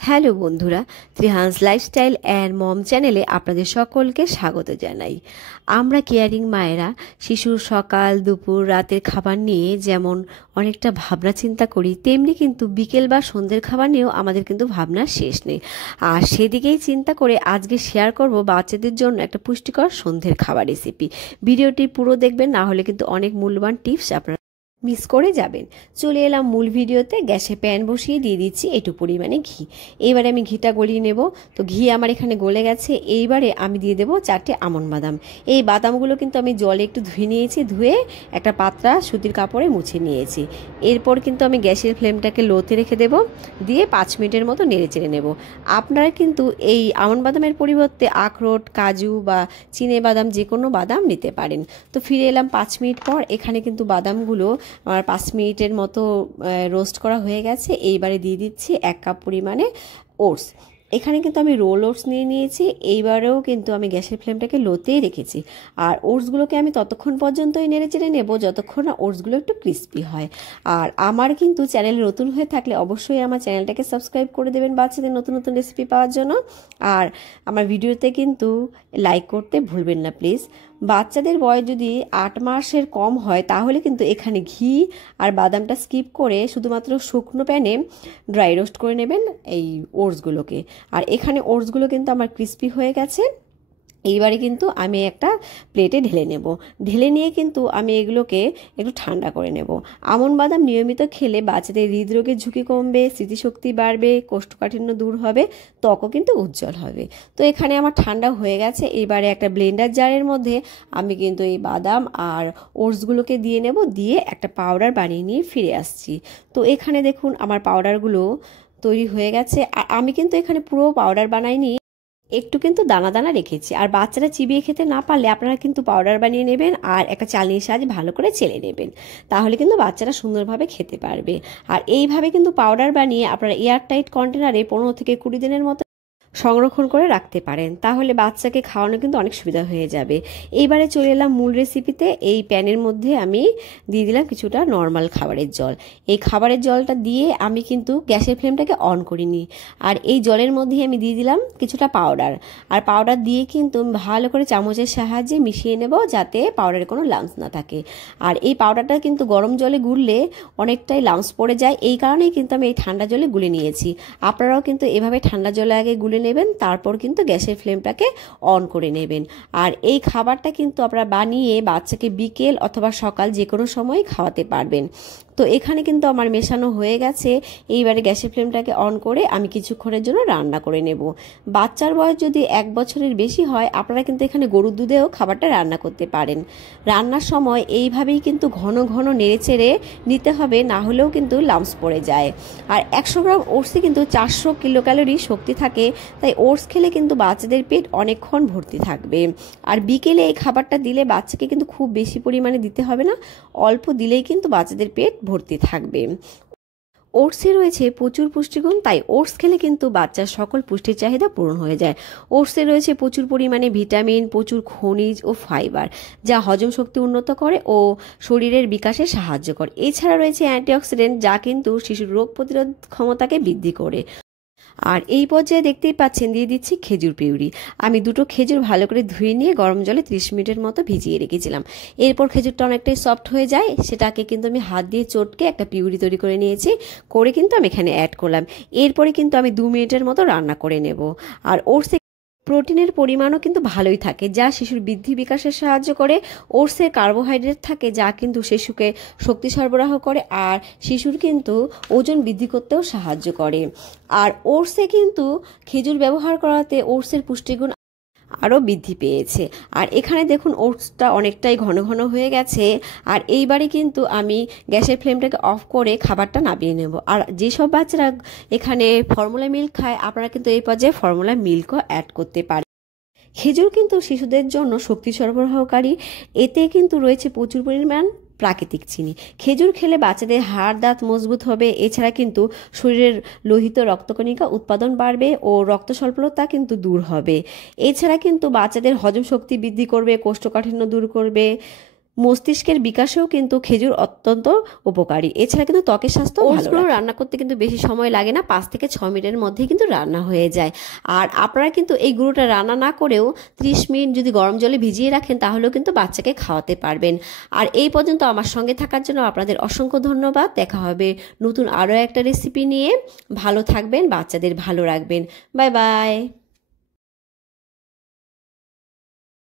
Hello বন্ধুরা, Trihans lifestyle and mom চ্যানেলে আপনাদের সকলকে স্বাগত জানাই। আমরা কেয়ারিং মায়েরা শিশুর সকাল দুপুর রাতের খাবার নিয়ে যেমন অনেকটা ভাবনা চিন্তা করি, তেমনি কিন্তু বিকেল বা সন্ধ্যের খাবার নিয়েও আমাদের কিন্তু ভাবনার শেষ নেই। আর সেদিকেই চিন্তা করে আজকে শেয়ার করব বাচ্চাদের জন্য একটা পুষ্টিকর সন্ধ্যের খাবার রেসিপি। ভিডিওটি পুরো দেখবেন, না হলে কিন্তু অনেক মূল্যবান টিপস আপনারা মিস করে যাবেন। চলে এলাম মূল ভিডিওতে। গ্যাসে প্যান বসিয়ে দিয়ে দিচ্ছি একটু পরিমাণে ঘি। এইবারে আমি ঘিটা গলিয়ে নেব। তো ঘি আমার এখানে গলে গেছে। এইবারে আমি দিয়ে দেবো 4টে আমন্ড বাদাম। এই বাদামগুলো কিন্তু আমি জলে একটু ধুয়ে নিয়েছি, ধুয়ে একটা পাতলা সুতির কাপড়ে মুছে নিয়েছি। এরপর কিন্তু আমি গ্যাসের ফ্লেমটাকে লোতে রেখে দেব, দিয়ে 5 মিনিটের মতো নেড়ে চেড়ে নেব। আপনারা কিন্তু এই আমন্ড বাদামের পরিবর্তে আখরোট, কাজু বা চিনে বাদাম যে কোনো বাদাম নিতে পারেন। তো ফিরে এলাম 5 মিনিট পর। এখানে কিন্তু বাদামগুলো আমার 5 মিনিটের মতো রোস্ট করা হয়ে গেছে। এইবারে দিয়ে দিচ্ছি 1 কাপ পরিমাণে ওটস। এখানে কিন্তু আমি রোল ওটস নিয়ে নিয়েছি। এইবারেও কিন্তু আমি গ্যাসের ফ্লেমটাকে লোতেই রেখেছি। আর ওটসগুলোকে আমি ততক্ষণ পর্যন্তই নেড়ে চেড়ে নেব যতক্ষণ না ওটসগুলো একটু ক্রিস্পি হয়। আর আমার কিন্তু চ্যানেল নতুন হয়ে থাকলে অবশ্যই আমার চ্যানেলটাকে সাবস্ক্রাইব করে দেবেন বাচ্চাদের নতুন নতুন রেসিপি পাওয়ার জন্য। আর আমার ভিডিওতে কিন্তু লাইক করতে ভুলবেন না প্লিজ। বাচ্চাদের বয়স যদি 8 মাসের কম হয় তাহলে কিন্তু এখানে ঘি আর বাদামটা স্কিপ করে শুধুমাত্র শুকনো প্যানে ড্রাই রোস্ট করে নেবেন এই ওটসগুলোকে। আর এখানে ওটসগুলো কিন্তু আমার ক্রিস্পি হয়ে গেছে। এইবারে কিন্তু আমি একটা প্লেটে ঢেলে নেব। ঢেলে নিয়ে কিন্তু আমি এগুলোকে একটু ঠান্ডা করে নেব। আমন্ড বাদাম নিয়মিত খেলে বাচ্চাদের হৃদরোগের ঝুঁকি কমবে, স্মৃতিশক্তি বাড়বে, কোষ্ঠকাঠিন্য দূর হবে, ত্বকও কিন্তু উজ্জ্বল হবে। তো এখানে আমার ঠান্ডা হয়ে গেছে। এবারে একটা ব্লেন্ডার জারের মধ্যে আমি কিন্তু এই বাদাম আর ওটসগুলোকে দিয়ে নেব, দিয়ে একটা পাউডার বানিয়ে নিয়ে ফিরে আসছি। তো এখানে দেখুন আমার পাউডারগুলো তৈরি হয়ে গেছে। আর আমি কিন্তু এখানে পুরো পাউডার বানাইনি, একটু কিন্তু দানা দানা রেখেছি। আর বাচ্চারা চিবিয়ে খেতে না পারলে আপনারা কিন্তু পাউডার বানিয়ে নেবেন আর একটা চালনির সাহায্যে ভালো করে চেলে নেবেন, তাহলে কিন্তু বাচ্চারা সুন্দরভাবে খেতে পারবে। আর এইভাবে কিন্তু পাউডার বানিয়ে আপনারা এয়ারটাইট কন্টেনারে 15 থেকে 20 দিনের মতো সংরক্ষণ করে রাখতে পারেন, তাহলে বাচ্চাকে খাওয়ানো কিন্তু অনেক সুবিধা হয়ে যাবে। এইবারে চলে এলাম মূল রেসিপিতে। এই প্যানের মধ্যে আমি দিয়ে দিলাম কিছুটা নর্মাল খাবারের জল। এই খাবারের জলটা দিয়ে আমি কিন্তু গ্যাসের ফ্লেমটাকে অন করিনি। আর এই জলের মধ্যে আমি দিয়ে দিলাম কিছুটা পাউডার। আর পাউডার দিয়ে কিন্তু ভালো করে চামচের সাহায্যে মিশিয়ে নেব, যাতে পাউডারে কোনো লাম্পস না থাকে। আর এই পাউডারটা কিন্তু গরম জলে গুললে অনেকটাই লাম্পস পড়ে যায়, এই কারণেই কিন্তু আমি এই ঠান্ডা জলে গুলে নিয়েছি। আপনারাও কিন্তু এভাবে ঠান্ডা জলে আগে গুলে নেবেন, তারপর কিন্তু গ্যাসের ফ্লেমটাকে অন করে নেবেন। আর এই খাবারটা কিন্তু আপনারা বানিয়ে বাচ্চাকে বিকেল অথবা সকাল যে কোনো সময় খাওয়াতে পারবেন। তো এখানে কিন্তু আমার মেশানো হয়ে গেছে। এইবারে গ্যাসের ফ্লেমটাকে অন করে আমি কিছুক্ষণের জন্য রান্না করে নেব। বাচ্চার বয়স যদি 1 বছরের বেশি হয় আপনারা কিন্তু এখানে গরুর দুধেও খাবারটা রান্না করতে পারেন। রান্নার সময় এইভাবেই কিন্তু ঘন ঘন নেড়েচেড়ে নিতে হবে, না হলেও কিন্তু লাম্পস পড়ে যায়। আর 100 গ্রাম ওটসে কিন্তু 400 কিলো ক্যালোরি শক্তি থাকে, তাই ওটস খেলে কিন্তু বাচ্চাদের পেট অনেকক্ষণ ভর্তি থাকবে। আর বিকেলে এই খাবারটা দিলে বাচ্চাকে কিন্তু খুব বেশি পরিমাণে দিতে হবে না, অল্প দিলেই কিন্তু বাচ্চাদের পেট ভর্তি থাকবে। ওটসে রয়েছে প্রচুর পুষ্টিগুণ, তাই ওটস খেলে কিন্তু বাচ্চার সকল পুষ্টির চাহিদা পূরণ হয়ে যায়। ওটসে রয়েছে প্রচুর পরিমাণে ভিটামিন, প্রচুর খনিজ ও ফাইবার, যা হজম শক্তি উন্নত করে ও শরীরের বিকাশে সাহায্য করে। এছাড়া রয়েছে অ্যান্টিঅক্সিডেন্ট, যা কিন্তু শিশুর রোগ প্রতিরোধ ক্ষমতাকে বৃদ্ধি করে। আর এই পর্যায়ে দেখতেই পাচ্ছেন দিয়ে দিচ্ছি খেজুর পিউরি। আমি 2টো খেজুর ভালো করে ধুয়ে নিয়ে গরম জলে 30 মিনিটের মতো ভিজিয়ে রেখেছিলাম। এরপর খেজুরটা অনেকটাই সফট হয়ে যায়, সেটাকে কিন্তু আমি হাত দিয়ে চটকে একটা পিউরি তৈরি করে নিয়েছি, করে কিন্তু আমি এখানে অ্যাড করলাম। এরপরে কিন্তু আমি 2 মিনিটের মতো রান্না করে নেব। আর ওটসে প্রোটিনের পরিমাণও কিন্তু ভালোই থাকে, যা শিশুর বৃদ্ধি বিকাশে সাহায্য করে। ওটসে কার্বোহাইড্রেট থাকে, যা কিন্তু শিশুকে শক্তি সরবরাহ করে আর শিশুর কিন্তু ওজন বৃদ্ধি করতেও সাহায্য করে। আর ওটসে কিন্তু খেজুর ব্যবহার করাতে ওটসের পুষ্টিগুণ আরও বৃদ্ধি পেয়েছে। আর এখানে দেখুন ওটসটা অনেকটাই ঘন ঘন হয়ে গেছে। আর এইবারে কিন্তু আমি গ্যাসের ফ্লেমটাকে অফ করে খাবারটা নামিয়ে নেব। আর যেসব বাচ্চারা এখানে ফর্মুলা মিল্ক খায় আপনারা কিন্তু এই পর্যায়ে ফর্মুলা মিল্কও অ্যাড করতে পারেন। খেজুর কিন্তু শিশুদের জন্য শক্তি সরবরাহকারী, এতে কিন্তু রয়েছে প্রচুর পরিমাণ প্রাকৃতিক চিনি। খেজুর খেলে বাচ্চাদের হাড় দাঁত মজবুত হবে। এছাড়া কিন্তু শরীরের লোহিত রক্তকণিকা উৎপাদন বাড়বে ও রক্ত স্বল্পতা কিন্তু দূর হবে। এছাড়া কিন্তু বাচ্চাদের হজম শক্তি বৃদ্ধি করবে, কোষ্ঠকাঠিন্য দূর করবে, মস্তিষ্কের বিকাশেও কিন্তু খেজুর অত্যন্ত উপকারী। এছাড়া কিন্তু ত্বকের স্বাস্থ্য ভালো রাখে। রান্না করতে কিন্তু বেশি সময় লাগে না, 5 থেকে 6 মিনিটের মধ্যেই কিন্তু রান্না হয়ে যায়। আর আপনারা কিন্তু এই গুঁড়োটা রান্না না করেও 30 মিনিট যদি গরম জলে ভিজিয়ে রাখেন তাহলেও কিন্তু বাচ্চাকে খাওয়াতে পারবেন। আর এই পর্যন্ত আমার সঙ্গে থাকার জন্য আপনাদের অসংখ্য ধন্যবাদ। দেখা হবে নতুন আরও একটা রেসিপি নিয়ে। ভালো থাকবেন, বাচ্চাদের ভালো রাখবেন। Bye bye.